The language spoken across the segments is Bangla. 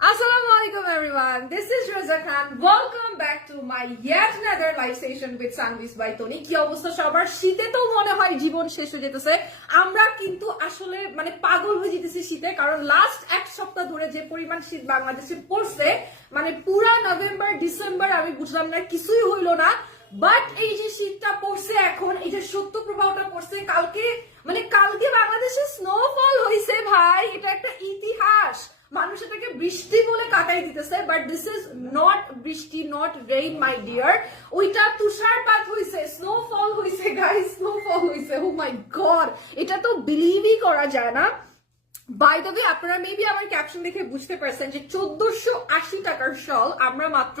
Assalamualaikum everyone. This is Raza Khan. Welcome back to my yet another live session with Sanvis by Tony. কি অবস্থা সবার? শীতে তো মনে হয় জীবন শেষ হয়ে যেতেছে। আমরা কিন্তু আসলে মানে পাগল হয়ে যেতেছি শীতে, কারণ লাস্ট এক সপ্তাহ ধরে যে পরিমাণ শীত বাংলাদেশে পড়ছে, মানে পুরা নভেম্বর ডিসেম্বর আমি বুঝলাম না, কিছুই হইলো না। বাট এই যে শীতটা পড়ছে এখন, এই যে সত্য প্রভাবটা পড়ছে, কালকে বাংলাদেশে স্নোফল হয়েছে ভাই, এটা একটা ইতিহাস। মানুষ এটাকে বৃষ্টি বলে কাটাই দিতেছে, বাট দিস ইজ নট বৃষ্টি, নট রেইন মাই ডিয়ার। ওইটা তুষারপাত হয়েছে, স্নোফল হয়েছে গাইস, স্নোফল হয়েছে। ও মাই গড, এটা তো বিলিভই করা যায় না। বাই দ্য ওয়ে, আপনারা মেবি আমার ক্যাপশন দেখে বুঝতে পারছেন যে 1480 টাকার শল আমরা মাত্র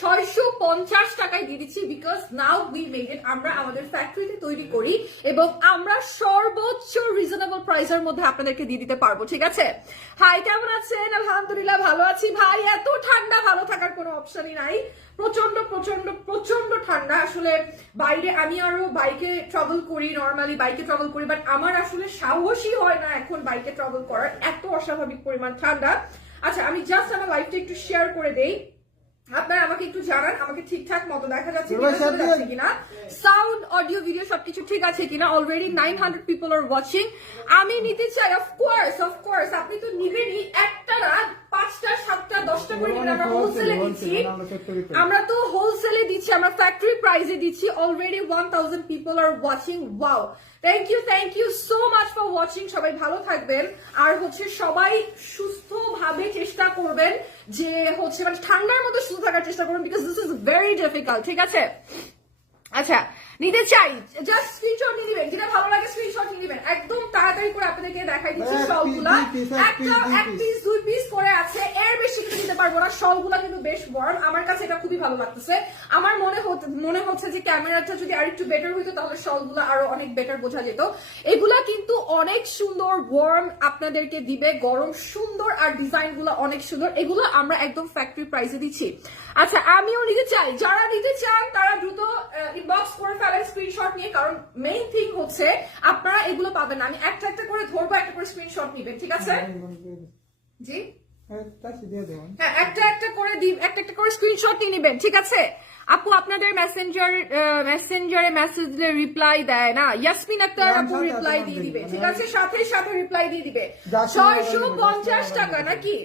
650 টাকায় দিয়ে দিচ্ছি, because now we made it. আমরা আমাদের ফ্যাক্টরিতে তৈরি করি এবং আমরা সর্বোচ্চ রিজনেবল প্রাইসের মধ্যে আপনাদেরকে দিয়ে দিতে পারবো, ঠিক আছে? হাই, কেমন আছেন? আলহামদুলিল্লাহ ভালো আছি ভাই। এত ঠান্ডা, ভালো থাকার কোনো অপশনই নাই। প্রচন্ড প্রচন্ড প্রচন্ড ঠান্ডা। আসলে বাইরে আমি আরো বাইকে ট্রাভেল করি, নর্মালি বাইকে ট্রাভেল করি, বাট আমার আসলে সাহসই হয় না এখন বাইকে ট্রাভেল করার, এত অস্বাভাবিক পরিমাণ ঠান্ডা। আচ্ছা, আমি জাস্ট আমার লাইফটা একটু শেয়ার করে দেই, আপনারা আমাকে একটু জানান আমাকে ঠিকঠাক মতো দেখা যাচ্ছে কিনা, সাউন্ড অডিও ভিডিও সবকিছু ঠিক আছে কিনা। Already 900 people are watching. আমি নিতে চাই, অফকোর্স আপনি তো নিবেনই, একটা না 5টা 7টা 10টা করে আমরা হোলসেলে দিচ্ছি, আমরা তো হোলসেলে দিচ্ছি, আমরা ফ্যাক্টরি প্রাইসে দিচ্ছি। Already 1000 people are watching. Wow, thank you so much for watching. সবাই ভালো থাকবেন, আর সবাই সুস্থভাবে চেষ্টা করবেন যে মানে ঠান্ডার মধ্যে সুস্থ থাকার চেষ্টা করুন, because this is very difficult, ঠিক আছে? আচ্ছা, নিতে চাই, জাস্ট স্ক্রিনশট নিয়ে দিবেন, যেটা ভালো লাগে স্ক্রিনশট নিয়ে দিবেন। একদম তাড়াতাড়ি করে আপনাদেরকে দেখাই দিচ্ছি শলগুলা। এক পিস 2 পিস করে আছে, এর বেশি কিছু দিতে পারবো না। শলগুলা কিন্তু বেশ ওয়ার্ম, আমার কাছে এটা খুবই ভালো লাগতেছে। আমার মনে হচ্ছে যে ক্যামেরাটা যদি আরেকটু বেটার হইতো তাহলে শলগুলা আরো অনেক বেটার বোঝা যেত। এগুলা কিন্তু অনেক সুন্দর, ওয়ার্ম আপনাদেরকে দিবে, গরম সুন্দর, আর ডিজাইন গুলা অনেক সুন্দর। এগুলো আমরা একদম ফ্যাক্টরি প্রাইসে দিচ্ছি। আচ্ছা, আমিও নিতে চাই, যারা নিতে চান তারা দ্রুত ইনবক্স করে ফেলেন স্ক্রিনশট নিয়ে, কারণ মেইন থিং হচ্ছে আপনারা এগুলো পাবেন না। আমি একটা একটা করে ধরবো, একটা করে স্ক্রিনশট নিবেন, ঠিক আছে? জি হ্যাঁ, একটা একটা করে স্ক্রিনশট নিয়ে নিবেন, ঠিক আছে? আপু আপনাদের মেসেঞ্জারে মেসেজ দিলে রিপ্লাই দেয় না। ইয়াসমিন আক্তার আপু রিপ্লাই দিয়ে দিবে, ঠিক আছে? সাথে রিপ্লাই দিয়ে দিবে। 650 টাকা নাকি?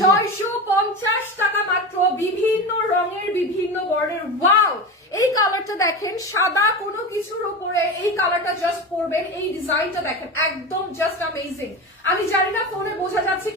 650 টাকা মাত্র, বিভিন্ন রঙের বিভিন্ন বর্ণের। ওয়াও, এই কালারটা দেখেন, সাদা কোনো কিছুর উপরে এই কালারটা জাস্ট পরবেন, এই ডিজাইনটা দেখেন, একদম জাস্ট অ্যামেজিং। আমি জানি না ফোনে বোঝা যাচ্ছে